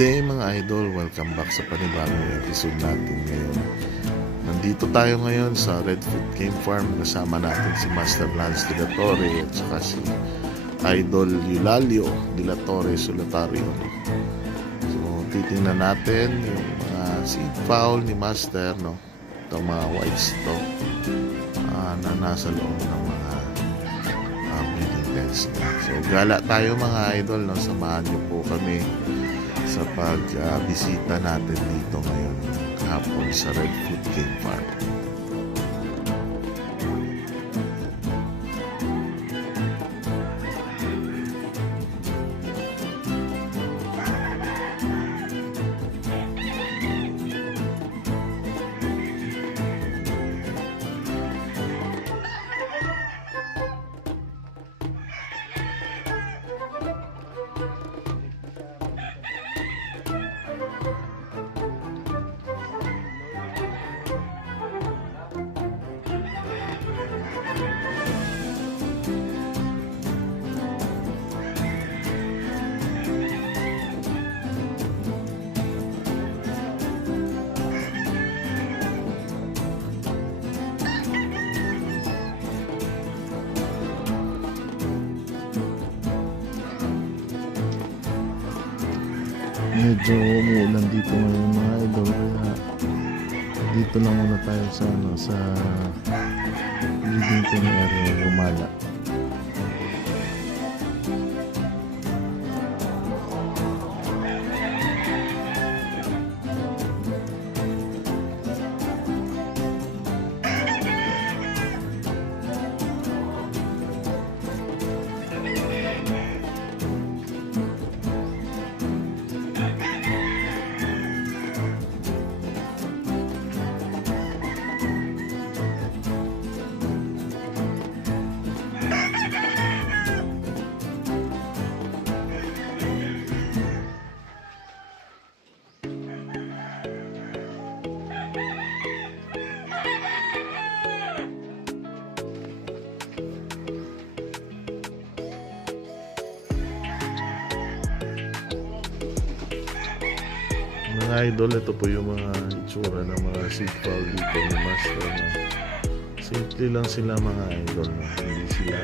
day mga idol, welcome back sa panibagong episode natin ngayon. Nandito tayo ngayon sa Redfoot Game Farm. Kasama natin si Master Lance de la Torre at saka si Idol Eulalio de la Torre Solitario. So titingnan natin yung mga seed foul ni Master, no? Itong mga whites to na nasa loob ng mga breeding pens niya. So gala tayo mga idol, no? Samahan niyo po kami sa pagbisita natin dito ngayon kahapon sa Redfoot Game Farm. Medyo umuulan dito ngayon mga idol, kaya dito lang muna tayo sa leading pen area Gumala. Mga idol, ito po yung mga itsura ng mga seed foul dito ni Master, no? Simple lang sila mga idol, no? Hindi sila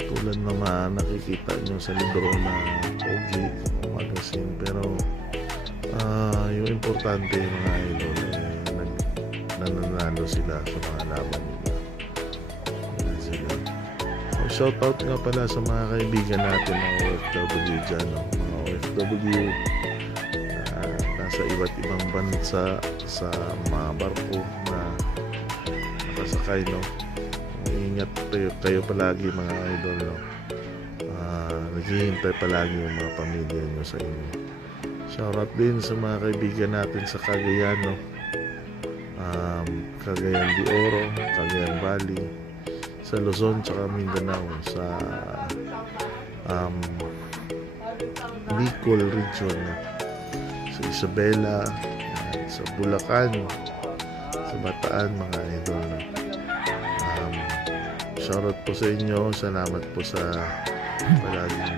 tulad ng mga nakikita nyo sa libro na pogi o magazine, pero yung importante mga idol nananalo sila sa mga laban nila. Sila. Shoutout nga pala sa mga kaibigan natin ng OFW dyan, no? Mga OFW sa iba't ibang bansa, sa mga barko na nakasakay, no? Ingat kayo palagi mga idol, no? Naghihintay palagi yung mga pamilya nyo sa inyo. Shoutout din sa mga kaibigan natin sa Cagayan, no? Cagayan de Oro, Cagayan Valley, sa Luzon tsaka Mindanao, sa Bicol region, no? Sa Isabela, sa Bulacan, sa Bataan mga idol, no? Shoutout po sa inyo. Salamat po sa palaging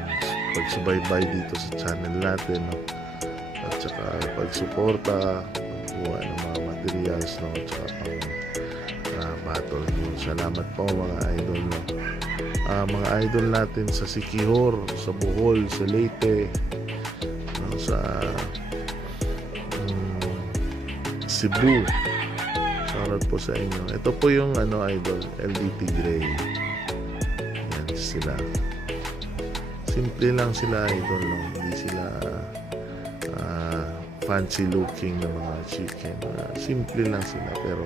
pagsubaybay dito sa channel natin, no? At saka pagsuporta, pagkuha ng mga materials, no? At saka pang battle nyo. Salamat po mga idol, no? Mga idol natin sa Siquijor, sa Bohol, sa Leyte, no? Sa Cebu, shoutout po sa inyo. Ito po yung idol, LDT Gray. Yan sila. Simple lang sila idol, no? Hindi sila fancy looking na mga chicken. Simple lang sila pero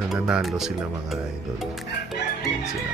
nananalo sila mga idol. Yan sila.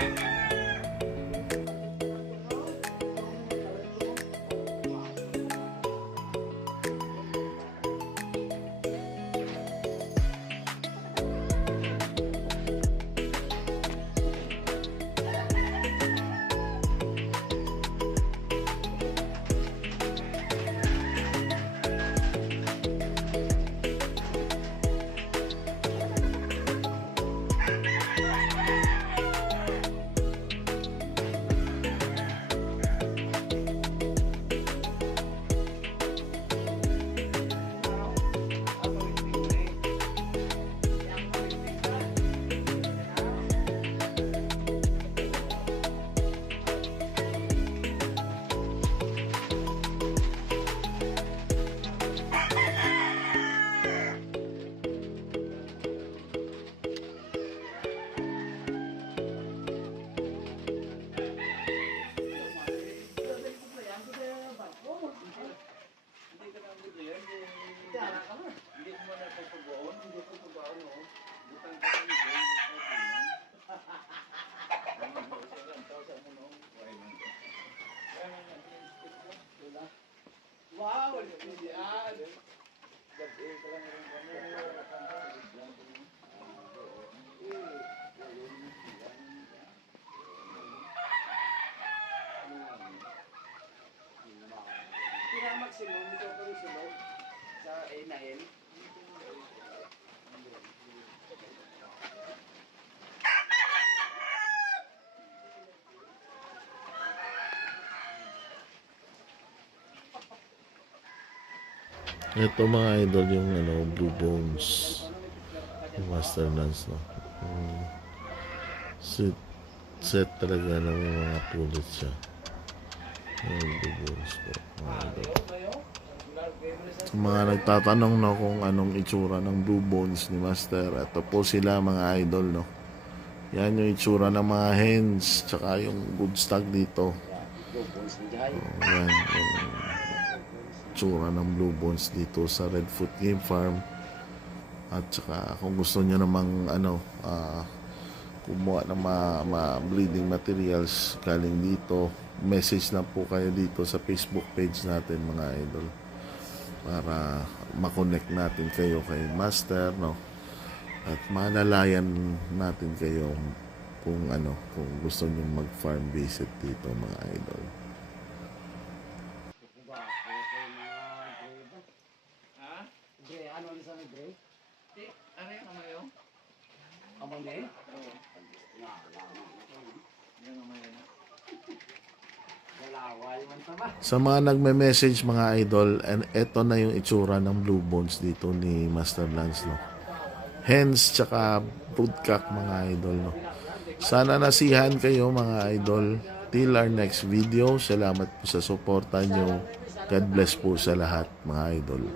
Maximum, ito pa rin sunog sa A9. Ito mga idol yung Blue Bones. Yung Master Lance, no? Set talaga ng mga pulot siya. Yung Blue Bones po, mga idol. Sa mga nagtatanong, no, kung anong itsura ng Blue Bones ni Master, ito po sila mga idol, no? Yan yung itsura ng mga hens, tsaka yung good stock dito. Yan yung itsura ng Blue Bones dito sa Redfoot Game Farm. At saka kung gusto nyo namang kumuha ng breeding materials galing dito, message na po kayo dito sa Facebook page natin mga idol, para makonect natin kayo kay Master, no? At malalayan natin kayo kung gusto nyo mag-farm visit dito mga idol. Gray, ano ulit sa gray? Ano yung kamayo? Amang gray? Oo. Yung kamayo na. Dalaway man tama. Sa mga nagme-message mga idol, and eto na yung itsura ng Blue Bones dito ni Master Lance, no? Hens tsaka broodcock mga idol, no? Sana nasihan kayo mga idol. Till our next video, salamat po sa suporta nyo. God bless po sa lahat mga idol.